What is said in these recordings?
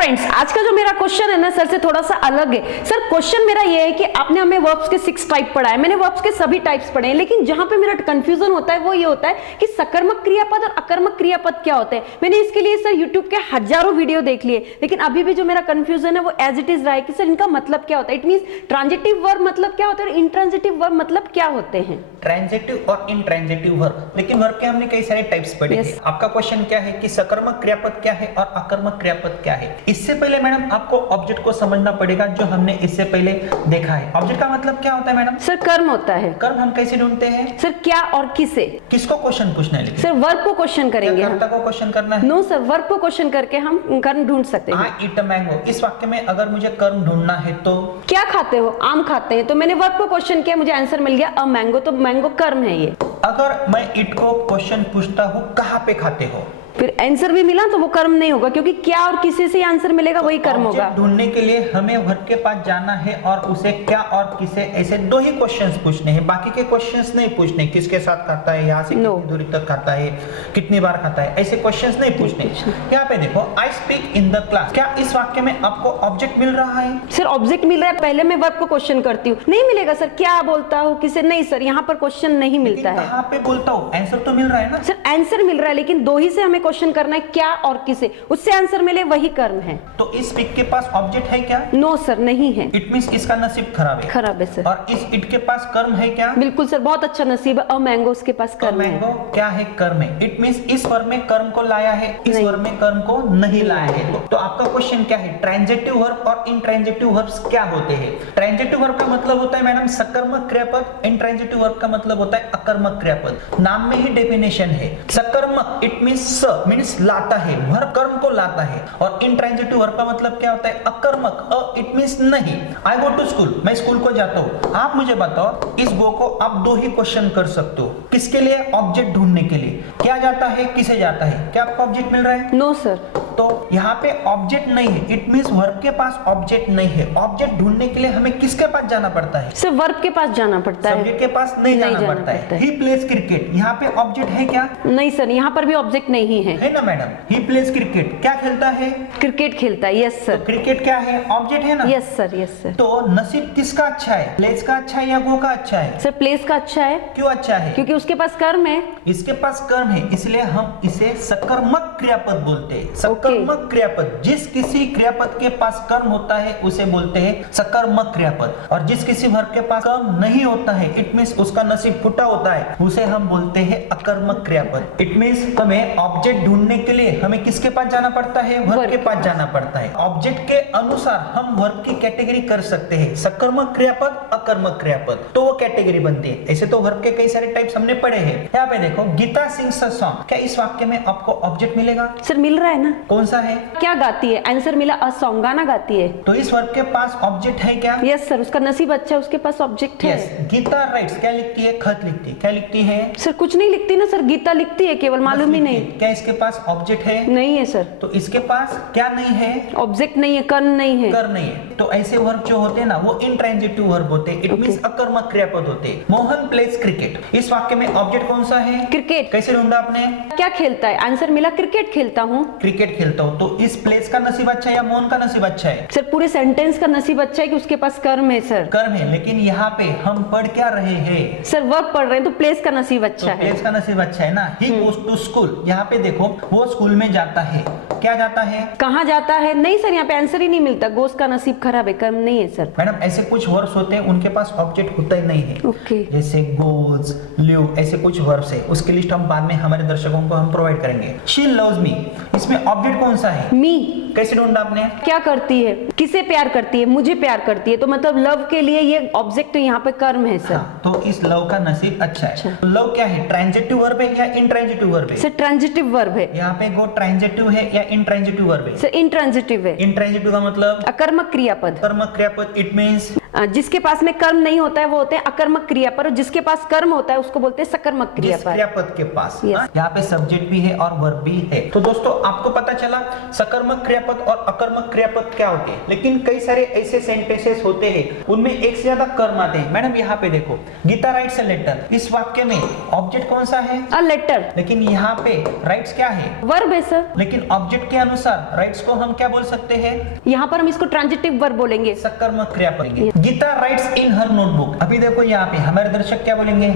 Friends, आज का जो मेरा क्वेश्चन है ना सर से थोड़ा सा अलग है। सर क्वेश्चन मेरा ये है कि आपने हमें वर्ब्स के 6 टाइप पढ़ा है, मैंने वर्ब्स के सभी टाइप्स पढ़े हैं, लेकिन जहां पे मेरा कंफ्यूजन होता है वो ये होता है कि सकर्मक क्रियापद और अकर्मक क्रियापद क्या होते हैं। मैंने इसके लिए सर यूट्यूब के हजारों वीडियो देख लिए, लेकिन अभी भी जो मेरा कंफ्यूजन है वो एज इट इज रहा है कि सर इनका मतलब क्या होता है। इट मींस ट्रांजिटिव वर्ब मतलब क्या होता है और इंट्रांजिटिव वर्ब मतलब क्या होते हैं। ट्रांजिटिव और इंट्रांजिटिव वर्ब, लेकिन वर्ब के हमने कई सारे टाइप्स पढ़े हैं। आपका क्वेश्चन क्या है कि सकर्मक क्रियापद क्या है और अकर्मक क्रियापद क्या है। इससे पहले मैडम आपको ऑब्जेक्ट को समझना पड़ेगा जो हमने इससे पहले देखा है। ऑब्जेक्ट का मतलब क्या होता है मैडम? सर कर्म होता है। कर्म हम कैसे ढूंढते हैं? सर क्या और किसे। किसको क्वेश्चन पूछना है? लेकिन सर वर्ब को क्वेश्चन करेंगे हम। कर्ता को क्वेश्चन करना है? नो सर, वर्ब को क्वेश्चन करके हम कर्म ढूंढ सकते हैं। आई ईट अ मैंगो, इस वाक्य में अगर मुझे कर्म ढूंढना है तो क्या खाते हो? आम खाते हैं। तो मैंने वर्ब को क्वेश्चन किया, मुझे आंसर मिल गया अ मैंगो, तो मैंगो कर्म है ये। अगर मैं ईट को क्वेश्चन पूछता हूँ कहाँ पे खाते हो, फिर आंसर भी मिला तो वो कर्म नहीं होगा, क्योंकि क्या और किसी से आंसर मिलेगा वही कर्म होगा। ढूंढने के लिए हमें वर्ब के पास जाना है और उसे क्या और किसे, ऐसे दो ही क्वेश्चंस पूछने हैं, बाकी के क्वेश्चंस नहीं पूछने। किसके साथ खाता है, यहाँ से कितनी दूरी तक खाता है, कितनी बार खाता है, ऐसे क्वेश्चंस नहीं पूछने। यहाँ पे देखो I speak in the class, क्या इस वाक्य में आपको ऑब्जेक्ट मिल रहा है? सर ऑब्जेक्ट मिल रहा है, पहले मैं वर्ब को क्वेश्चन करती हूँ, नहीं मिलेगा सर। क्या बोलता हूँ किसे, नहीं सर यहाँ पर क्वेश्चन नहीं मिलता है। कहाँ पे बोलता हूँ, आंसर तो मिल रहा है ना सर। आंसर मिल रहा है, लेकिन दो ही से हमें क्वेश्चन करना है, क्या और किसे, उससे आंसर मिले वही कर्म है। तो इस स्पीक के पास ऑब्जेक्ट है क्या? नो सर, नहीं है। इट मींस इसका नसीब खराब है। खराब है सर। और इस इट के पास कर्म है क्या? बिल्कुल सर, बहुत अच्छा नसीब है। अ मैंगो उसके पास कर्म है। मैंगो क्या है? कर्म है। इट मींस इस वर्ब में कर्म को लाया है, इस वर्ब में कर्म को नहीं लाया है। तो आपका क्वेश्चन क्या है? ट्रांजिटिव वर्ब और इंट्रांजिटिव वर्ब्स क्या होते हैं? ट्रांजिटिव वर्ब का मतलब होता है मैडम सकर्मक क्रियापद, इंट्रांजिटिव वर्ब का मतलब होता है अकर्मक क्रियापद। नाम में ही डेफिनेशन है। सकर्मक इट मींस स मींस लाता है, वर्ब कर्म को लाता है, और इंट्रांजिटिव वर्ब का मतलब क्या होता है? अकर्मक, अ इट मींस नहीं। आई गो टू स्कूल, मैं स्कूल को जाता हूँ। आप मुझे बताओ इस गो को आप दो ही क्वेश्चन कर सकते हो, किसके लिए? ऑब्जेक्ट ढूंढने के लिए। क्या जाता है, किसे जाता है? क्या आपको ऑब्जेक्ट मिल रहा है? No sir. तो यहाँ पे ऑब्जेक्ट नहीं है, इट मींस वर्ब के पास ऑब्जेक्ट नहीं है। ऑब्जेक्ट ढूंढने के लिए हमें किसके पास जाना पड़ता है? सर वर्ब के पास जाना पड़ता है, सब्जेक्ट के पास नहीं जाना पड़ता है। ही प्लेज क्रिकेट, यहाँ पे ऑब्जेक्ट है क्या? नहीं सर, यहाँ पर भी ऑब्जेक्ट नहीं है। है ना मैडम? ही प्लेज क्रिकेट, क्या खेलता है? क्रिकेट खेलता है। Yes sir. तो क्रिकेट क्या है? ऑब्जेक्ट है ना? Yes sir, yes sir. तो नसीब किसका अच्छा है? प्लेस का अच्छा है या गो का अच्छा है? सर प्लेस का अच्छा है। क्यों अच्छा है? क्योंकि उसके पास कर्म है। इसके पास कर्म है, इसलिए हम इसे सकर्मक क्रियापद बोलते हैं। सकर्मक क्रियापद, जिस किसी क्रियापद के पास कर्म होता है उसे बोलते हैं सकर्मक क्रियापद, और जिस किसी वर्ब के पास कर्म नहीं होता है, इट मींस उसका नसीब फुटा होता है, उसे हम बोलते हैं अकर्मक क्रियापद। इट मींस हमें ऑब्जेक्ट ढूंढने के लिए हमें किसके पास जाना पड़ता है? वर्ब के पास जाना पड़ता है। ऑब्जेक्ट के अनुसार हम वर्ब की कैटेगरी कर सकते हैं, सकर्मक क्रियापद, अकर्मक क्रियापद, तो वो कैटेगरी बनती है। ऐसे तो वर्ब के कई सारे टाइप्स हमने पढ़े हैं। यहाँ पे देखो गीता सिंग्स अ सॉन्ग, क्या इस वाक्य में आपको ऑब्जेक्ट मिलेगा? सर मिल रहा है ना। कौन सा है? क्या गाती है? आंसर मिला अ सॉन्ग, गाना गाती है। तो इस वर्ब के पास ऑब्जेक्ट है क्या? यस सर, उसका नसीब अच्छा है, उसके पास ऑब्जेक्ट है। गीता राइट्स, क्या लिखती है? खत लिखती है। क्या लिखती है? सर कुछ नहीं लिखती ना सर, गीता लिखती है केवल, मालूम ही नहीं। क्या इसके पास ऑब्जेक्ट है? नहीं है सर। तो इसके पास क्या नहीं है? ऑब्जेक्ट नहीं है, कर्म नहीं है। कर्म नहीं है। तो ऐसे वर्ब जो होते हैं ना वो इंट्रांजिटिव वर्ब होते हैं, इट मींस अकर्मक क्रियापद होते हैं। मोहन प्लेज क्रिकेट, इस वाक्य में ऑब्जेक्ट कौन सा है? क्रिकेट। कैसे ढूंढा आपने? क्या खेलता है? आंसर मिला क्रिकेट खेलता हूँ। क्रिकेट खेलता हूँ। तो इस प्लेस का नसीब अच्छा है या मोहन का नसीब अच्छा है? सर पूरे सेंटेंस का नसीब अच्छा है कि उसके पास कर्म है सर। कर्म है, लेकिन यहाँ पे हम पढ़ क्या रहे हैं? सर वर्ब पढ़ रहे हैं तो प्लेस का नसीब अच्छा है। प्लेस का नसीब अच्छा है ना। ही गोज टू स्कूल, यहाँ पे देखो वो स्कूल में जाता है। क्या जाता है? कहाँ जाता है? नहीं सर, यहाँ पे आंसर ही नहीं मिलता। गोस का नसीब खराब है, कर्म नहीं है सर। मैडम ऐसे कुछ वर्ब्स होते हैं उनके पास ऑब्जेक्ट होता ही नहीं है। ओके। जैसे गोज, लिव, ऐसे कुछ वर्ब्स है, उसकी लिस्ट हम बाद में हमारे दर्शकों को हम प्रोवाइड करेंगे। शी लव्स मी, इसमें ऑब्जेक्ट कौन सा है? मी। कैसे ढूंढा आपने? क्या करती है? किसे प्यार करती है? मुझे प्यार करती है, तो मतलब लव के लिए ये ऑब्जेक्ट, तो यहाँ पे कर्म है सर। हाँ, तो इस लव का नसीब अच्छा है। तो लव क्या है? ट्रांजिटिव वर्ब है या इंट्रांजिटिव वर्ब है? सर ट्रांजिटिव वर्ब है। यहाँ पे गो ट्रांजिटिव है या इंट्रांजिटिव वर्ब है? सर इंट्रांजिटिव है। इंट्रांजिटिव का मतलब अकर्मक क्रियापद। कर्मक क्रियापद, इट मींस जिसके पास में कर्म नहीं होता है वो होते हैं अकर्मक क्रियापद, और जिसके पास कर्म होता है उसको बोलते हैं सकर्मक जिस क्रियापद। क्रियापद के पास Yes. यहाँ पे सब्जेक्ट भी है और वर्ब भी है। तो दोस्तों आपको पता चला सकर्मक क्रियापद और अकर्मक क्रियापद क्या होते हैं। लेकिन कई सारे ऐसे सेंटेंसेस होते हैं उनमें एक से ज्यादा कर्म आते हैं। मैडम यहाँ पे देखो, गीता राइट्स अ लेटर, इस वाक्य में ऑब्जेक्ट कौन सा है? A letter. लेकिन यहाँ पे राइट्स क्या है? वर्ब है सर। लेकिन ऑब्जेक्ट के अनुसार राइट्स को हम क्या बोल सकते हैं? यहाँ पर हम इसको ट्रांजिटिव वर्ब बोलेंगे। सकर्मक क्रिया पढ़ेंगे। गीता राइट्स इन हर नोटबुक। अभी देखो यहाँ पे हमारे दर्शक क्या बोलेंगे,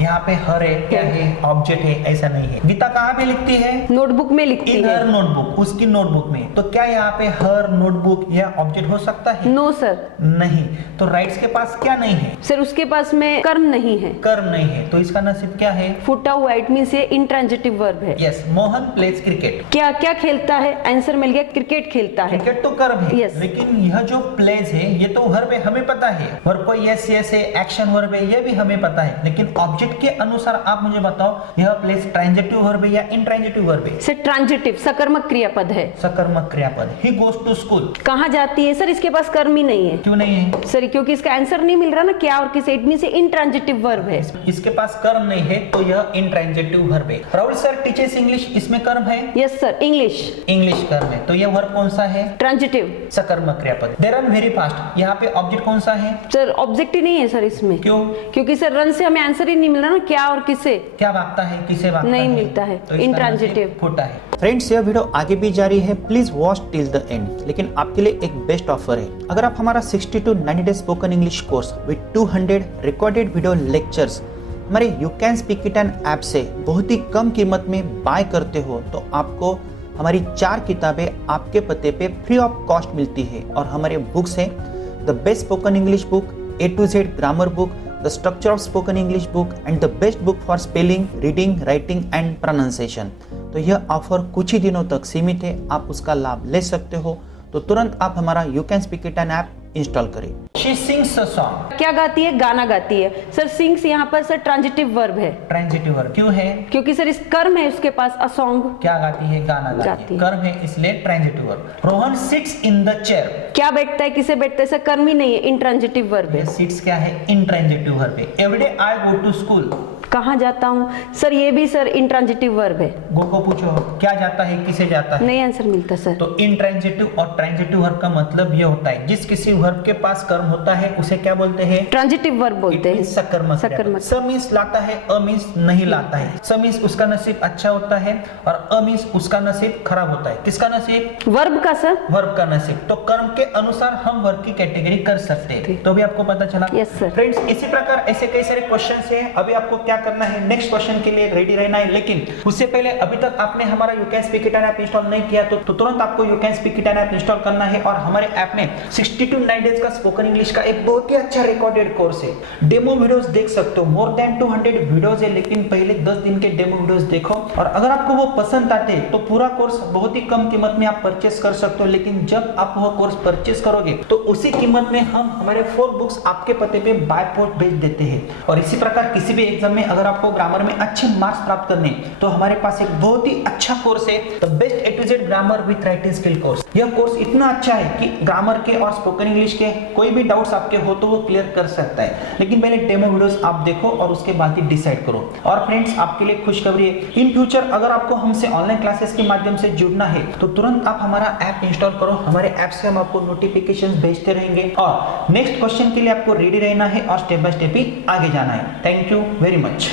यहाँ पे हर है, क्या है, ऑब्जेक्ट है, ऐसा नहीं है। गीता कहाँ पे लिखती है? नोटबुक में लिखती इन है। हर नोटबुक, उसकी नोटबुक में। तो क्या यहाँ पे हर नोटबुक या ऑब्जेक्ट हो सकता है? No sir. नहीं। तो राइट्स के पास क्या नहीं है? सर उसके पास में कर्म नहीं है, कर्म नहीं है। तो इसका नसीब क्या है? फुटा हुआ, इट मींस ये इंट्रांजिटिव वर्ब है। Yes, Mohan pledge cricket. क्या क्या खेलता है? आंसर मिल गया, क्रिकेट खेलता है। क्रिकेट तो कर्म है। Yes. लेकिन यह जो प्लेज है ये तो वर्ब है, हमें पता है। वर्ब को यस यस है, एक्शन वर्ब है, ये भी हमें पता है। लेकिन ऑब्जेक्ट के अनुसार आप मुझे बताओ यह प्लेज ट्रांजिटिव वर्ब है या इंट्रांजिटिव वर्ब है? सर ट्रांजिटिव, सकर्मक क्रियापद है। सकर्मक क्रियापद। He goes to school. कहाँ जाती है? सर इसके पास कर्म ही नहीं है। क्यों नहीं है? सर क्योंकि इसका आंसर नहीं मिल रहा ना, क्या और किसे, इट मींस इंट्रांजिटिव वर्ब है। इसके पास कर्म नहीं है तो यह इंट्रांजिटिव वर्ब है। राहुल सर टीचर्स इंग्लिश, इसमें कर्म है? Yes sir, English. इंग्लिश कर्म है। तो यह वर्ब कौन सा है? ट्रांजिटिव। सकर्मक क्रियापद। दे रन वेरी फास्ट, यहाँ पे ऑब्जेक्ट कौन सा है? सर ऑब्जेक्ट ही नहीं है सर इसमें। क्यों? क्योंकि सर रन से हमें आंसर ही नहीं मिल रहा ना, क्या और किसे क्या भागता है, किसे भागता नहीं है? मिलता है। तो इसका इंट्रांजिटिव। नसीब फुटा है। फ्रेंड्स यह वीडियो आगे भी जारी है, please watch till the end. लेकिन आपके लिए एक बेस्ट ऑफर है। अगर आप हमारा 60 to 90 days spoken English course with 200 recorded video lectures हमारे you can speak it an app से बहुत ही कम कीमत में बाय करते हो तो आपको हमारी 4 किताबें आपके पते पे फ्री ऑफ कॉस्ट मिलती है। और हमारे बुक्स हैं the best spoken English book, A to Z grammar book, the structure of spoken English book and the best book for spelling, reading, writing and pronunciation. तो यह ऑफर कुछ ही दिनों तक सीमित है, आप उसका लाभ ले सकते हो। तो तुरंत आप हमारा you can speak it an app install करें। She sings a song. क्या गाती है? गाना गाती है। सर सिंग्स यहाँ पर सर ट्रांजिटिव वर्ब है। ट्रांजिटिव वर्ब क्यों है? क्योंकि सर इस कर्म है उसके पास, अ सॉन्ग। क्या गाती है? गाना गाती है। कर्म है इसलिए transitive verb. Rohan sits in the chair. क्या बैठता है, किसे बैठता है? सर कर्म ही नहीं है, इंट्रांजिटिव वर्ब है। सिट्स क्या है? इंट्रांजिटिव वर्ब है। Every day I go to school. कहाँ जाता हूँ? सर ये भी सर इंट्रांजिटिव वर्ब है। गो को पूछो क्या जाता है, किसे जाता है? नहीं आंसर मिलता सर। तो इंट्रांजिटिव और ट्रांजिटिव वर्ब का मतलब ये होता है जिस किसी वर्ब के पास कर्म होता है उसे क्या बोलते हैं? ट्रांजिटिव वर्ब बोलते हैं। सकर्मक। सकर्मक। स मींस लाता है, अ मींस नहीं लाता है। स मींस उसका नसीब अच्छा होता है और अ मींस उसका नसीब खराब होता है। किसका नसीब? वर्ब का सर। वर्ब का नसीब। तो कर्म के अनुसार हम वर्ब की कैटेगरी कर सकते हैं। तो अभी आपको पता चला? Yes sir. फ्रेंड्स इसी प्रकार ऐसे कई सारे क्वेश्चंस हैं। अभी आपको क्या करना है, नेक्स्ट क्वेश्चन के लिए रेडी रहना है। लेकिन उससे पहले अभी तक आपने हमारा you can speak it an app install नहीं किया तो तुरंत आपको you can speak it an app install करना है। और हमारे ऐप में 60 to 90 डेज का स्पोकन इंग्लिश का एक बहुत ही अच्छा रिकॉर्डेड कोर्स है। डेमो वीडियोस देख सकते हो, मोर देन 200 वीडियोस है। लेकिन पहले 10 दिन के डेमो वीडियोस देखो और अगर आपको वो पसंद आते तो पूरा कोर्स बहुत ही कम कीमत में आप परचेस कर सकते हो। लेकिन जब आप वो कोर्स परचेस करोगे तो उसी कीमत में हम हमारे 4 बुक्स आपके पते पे बाय पोस्ट भेज देते हैं। और इसी प्रकार किसी भी एग्जाम में अगर आपको ग्रामर में अच्छे मार्क्स प्राप्त करने तो हमारे पास एक बहुत ही अच्छा कोर्स है, the best A to Z grammar with writing skill course. यह कोर्स इतना अच्छा है कि ग्रामर के और स्पोकन इंग्लिश के कोई भी डाउट्स आपके हो तो वो क्लियर कर सकता है। लेकिन पहले डेमो वीडियोस आप देखो और उसके बाद ही डिसाइड करो। और फ्रेंड्स आपके लिए खुशखबरी है, इन फ्यूचर अगर आपको हमसे ऑनलाइन क्लासेस के माध्यम से जुड़ना है तो तुरंत आप हमारा ऐप इंस्टॉल करो। हमारे ऐप से हम आपको नोटिफिकेशंस भेजते रहेंगे और नेक्स्ट क्वेश्चन के लिए आपको रेडी रहना है और स्टेप बाय स्टेप ही आगे जाना है। Thank you very much.